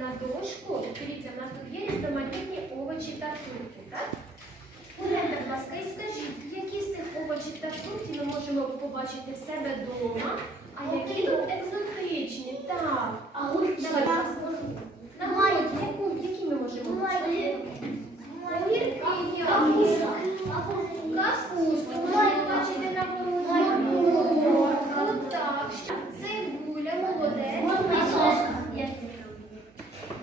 на дошку. Дивіться, в нас тут є різноманітні овочі та фрукти, так? Будь ласка, і скажіть, які з цих овочів та фруктів ми можемо побачити в себе вдома, а які тут екзотичні? Так. А ось Давай, які ми можемо бачити? Огірки, Капуста можемо бачити на городі. Моркву, так. Що? Цибуля, молодець.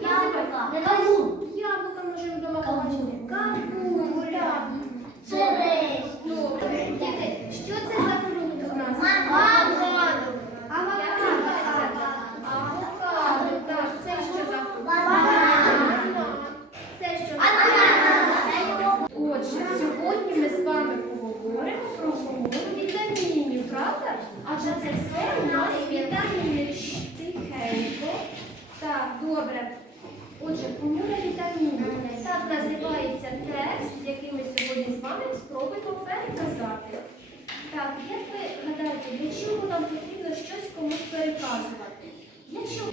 Яблука. Кавун. Яблука можемо вдома Кавун. побачити. Кавуля. Череш. Добре. Діти, що це за фрукт у нас? Авокадо. Авокадо. Так, це що за фрукт? Банан. Це що? Банан. Отже, сьогодні ми з вами поговоримо про хворобу вітамінів, правда? Адже це все у нас вітаміни тихенько. Так, добре. Отже, комура вітамінів. Так називається текст, який ми сьогодні з вами спробуємо переказати. Так, як ви гадаєте, для чого нам потрібно щось комусь переказувати? Для чого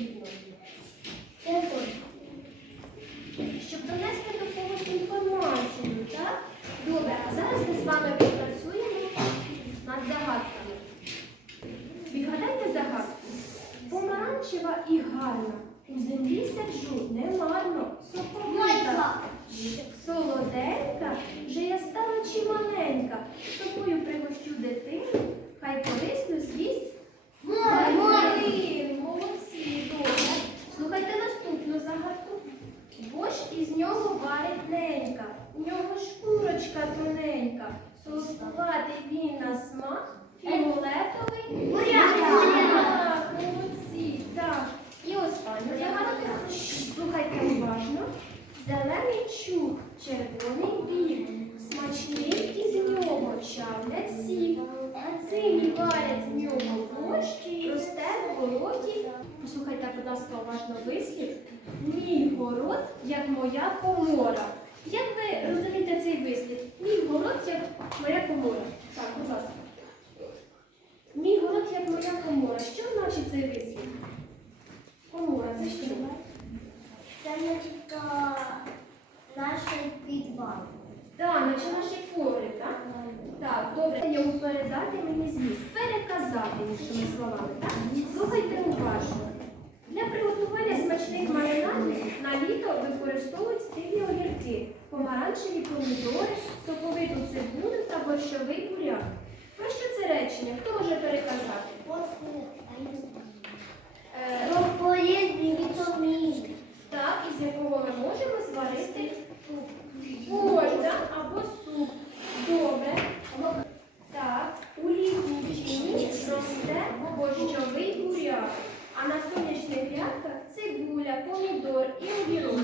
щоб донести до когось інформацію, так? Добре, а зараз ми з вами попрацюємо над загадками. Відгадайте загадку. Помаранчева і гарна. У землі сиджу немарно, соковита. Солоденька, вже я стала чималенька. Собою Борщ із нього варить ненька, у нього шкурочка тоненька, солодкуватий він на смак, фіолетовий. Буряк. Молодці, так. І остання загадка. Слухайте уважно. Зелений чуб, червоний бік, смачний із нього чавлять сік. А сині варять з нього борщ, росте в городі. Послухайте, будь ласка, уважно вислів. Мій город, як моя комора. Як ви розумієте цей вислів? Мій город, як моя комора. Так, будь ласка. Мій город, як моя комора. Що значить цей вислів? Комора, це що? Це значить наш підвал. Так, наче наші погріб, так? Так, добре, передати мені зміст. Переказати іншими словами, так? Слухайте уважно. Для приготування смачних маринадів на літо використовують стилі огірки, помаранчеві помідори, соковиту цибулю та борщовий буряк. Про що це речення? Хто може переказати? Е, Прополізні вітаміни. так, із якого ми можемо зварити борщ так? або суп. Добре. Так, у літній тіні росте борщовий буряк, а на сонячних грядках цибуля, помідор і огірок.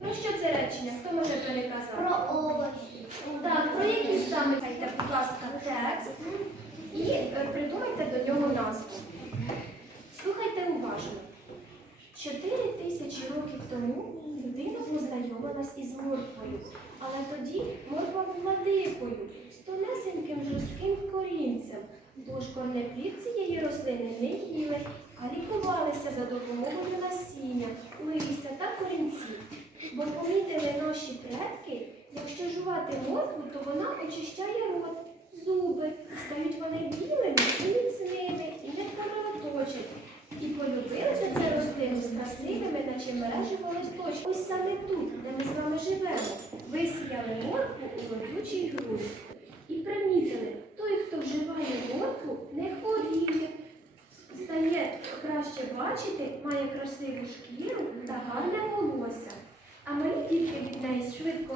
Про що це речення? Хто може переказати? Про овочі. Так, про які саме Дайте, будь ласка, текст і е, придумайте до нього назву. Слухайте уважно. Чотири тисячі років тому людина познайомилась із морквою, але тоді морква була дикою, з тонесеньким жорстким корінцем. Тож корнеплід цієї рослини не їли, а лікувалися за допомогою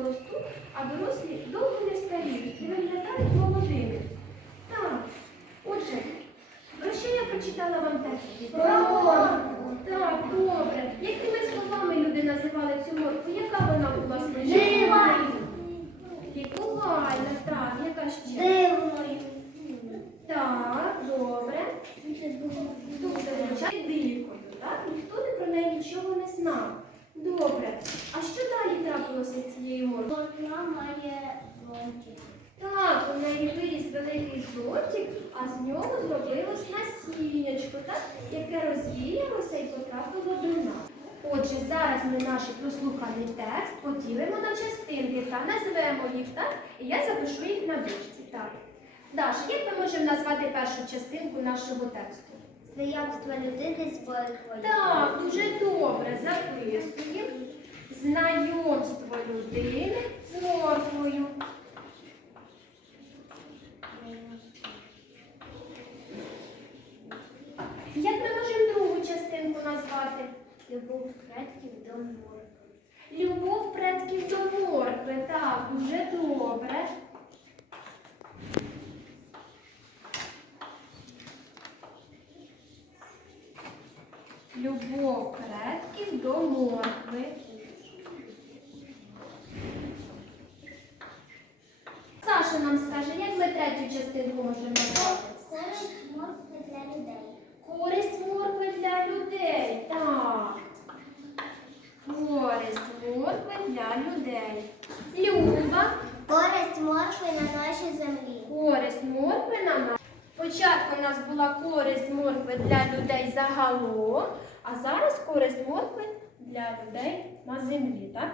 ростуть, а дорослі довго не старіють і виглядають молодими. Так, отже, про що я прочитала вам текст? Про моркву. Так, добре. Якими словами люди називали цю моркву? Яка вона була смачна? Жива. Лікувальна, так, яка ще? Дивною. Так, добре. Тобто звучать дикою, так? Ніхто не про неї нічого не знав. Добре. А що далі трапилося з цією морквою? Вона має зонтик. Так, у неї виріс великий зонтик, а з нього зробилось насіннячко, так? яке розвіялося і потрапило до нас. Отже, за поділимо на частинки та назвемо їх, так? І я запишу їх на дошці. Так. Даш, як ми можемо назвати першу частинку нашого тексту? Знайомство людини з морквою. Так, дуже добре записуємо. Знайомство людини з морквою. Як ми можемо другу частинку назвати? Любов предків до моркви. Любов предків до моркви. Так, дуже добре. Любов предків до моркви. Саша нам скаже, як ми третю частинку можемо? Користь моркви для людей. Користь моркви для людей. Так. Користь моркви для людей. Люба. Користь моркви на нашій землі. Користь моркви на нас. Спочатку у нас була користь моркви для людей загалом, а зараз користь моркви для людей на землі, так?